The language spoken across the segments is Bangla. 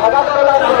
ভাগা করা লাগছিল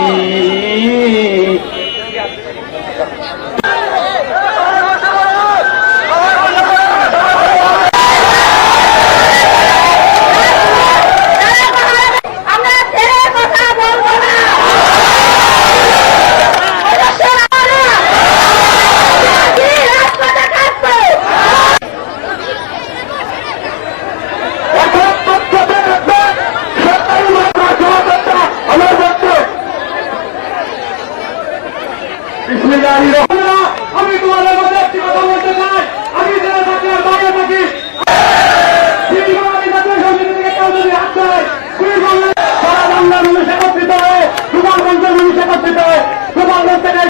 Amen. সারা বাংলার মানুষ একত্রিত হয়ে গোপালগঞ্জের মানুষ একত্রিত হয়ে গোপালগঞ্জ থেকে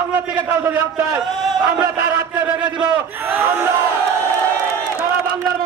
বাংলা থেকে কাউ যদি আমরা তার হাতকে ভেঙে দিব। আমরা সারা বাংলার